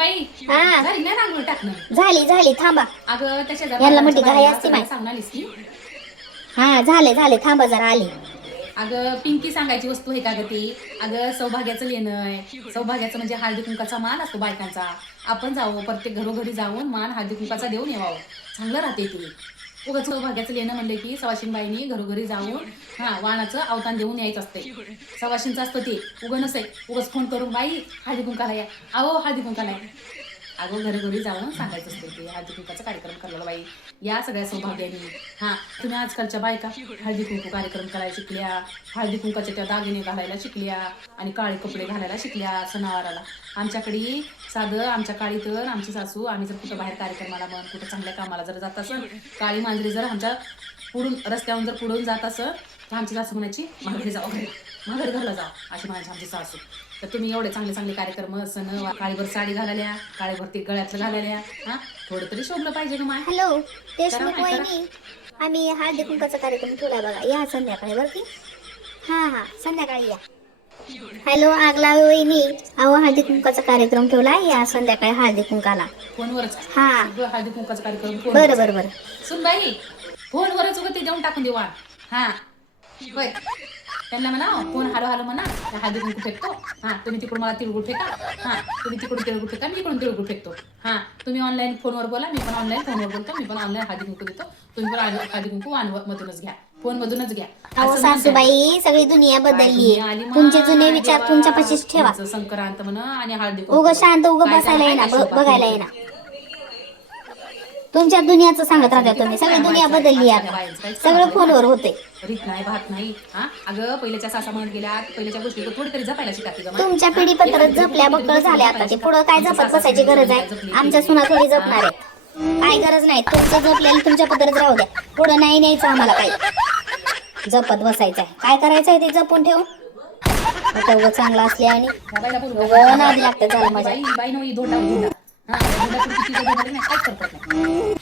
सुनबाई हा. झाली ना रांगोळी टाकणं? झाली थांबा. अगं त्याच्या यांना म्हणते घाई असते माय. सांगून आलीस की हा झाले थांबा जरा आली. अगं पिंकी सांगायची वस्तू आहे का ग ती? अगं सौभाग्याचं लेणं आहे. सौभाग्याचं म्हणजे हळदी कुंकाचा मान असतो बायकांचा. आपण जावं प्रत्येक घरोघरी जाऊन मान हळदी कुंकाचा देऊन यावं, चांगलं राहते ती. उगाच सौभाग्याचं लेणं म्हणलं की सवाशीनबाईनी घरोघरी जाऊन वाणाचं अवतान देऊन यायचं असते. सवाशींचं असतं ते. उगं नसे उगाच फोन करून बाई हळदी कुंकाला या, अहो हळदी कुंकाला या. अगं घरोघरी जाऊन सांगायचं असते ते हळदी कुंकाचा कार्यक्रम करायला बाई या सगळ्या सौभाग्यानी. तुम्ही आजकालच्या बायका हळदी कुंकू कार्यक्रम करायला शिकल्या, हळदी कुंकाच्या त्या दागिने घालायला शिकल्या आणि काळे कपडे घालायला शिकल्या सणावाराला. आमच्याकडे साधं आमच्या काळी तर आमची सासू आम्ही जर कुठं बाहेर कार्यक्रमाला म्हण कुठं चांगल्या कामाला जर जात असं काळी मांजरी जर आमच्या पुढून रस्त्यावरून जर पुढून जात असं तर आमची सासू म्हणायची माघारी जाऊ माघारी घरला जाऊ अशी म्हणायची आमची सासू. तर तुम्ही एवढे चांगले चांगले कार्यक्रम सण काळीभर साडी घालायल्या, काळीभर ते गळ्यातलं घालायल्या, थोडं तरी शोभलं पाहिजे का माय. हॅलो देशमुख वहिनी, आम्ही हळदी कुंकाचा कार्यक्रम ठेवला बघा, या संध्याकाळी बरं की. हा संध्याकाळी या. हॅलो आगला वहिनी, अहो हळदी कुंकाचा कार्यक्रम ठेवला, या संध्याकाळी हळदी कुंकाला. फोनवरच हा हळदी कुंकाचा कार्यक्रम बरं. सुन बाई फोनवरच उगं ते देऊन टाकून देवा. होय त्यांना म्हणा फोन हॅलो म्हणा, हळदी कुंकू फेकतो. तुम्ही तिकडून मला तिळगुळ फेका, तुम्ही तिकडून तिळगुळ फेका, मी तिकडून तिळगुळ फेकतो. तुम्ही ऑनलाईन फोनवर बोला, मी पण ऑनलाईन फोनवर बोलतो, मी पण ऑनलाईन हळदी कुंकू देतो, तुम्ही पण हळदी कुंकू मधूनच घ्या, फोन मधूनच घ्या. अहो सासूबाई सगळी दुनिया बदलली, तुमचे जुने विचार तुमच्यापाशीच ठेवा. संक्रांत म्हणा आणि हळदी उगं शांत उगं बसायला येईना, बघायला येईना. तुमच्या दुनियाचं सांगत राहता तुम्ही, सगळी दुनिया बदलली आता, सगळं फोनवर होते. रीत नाही भात नाही. अगं पहिल्याच्या सासा म्हणत गेल्या पहिल्याच्या गोष्टी थोडी तरी जपायला शिकाती ग. तुमच्या पिढी पत्र जपल्या बक्कळ झाल्या आता, ते पुढं काय जपत बसायची गरज आहे? आमच्या सुना थोडी जपणार आहे, काय गरज नाही. तुमचं जपलेलं तुमच्या पत्रच राहू द्या, पुढं नाही न्यायचं आम्हाला काही जपत बसायचं आहे. काय करायचं आहे ते जपून ठेवून. उगं चांगला असले आणि नादी लागतं झालं माझ्या. बाई नवी धोंडा काय करत नाही.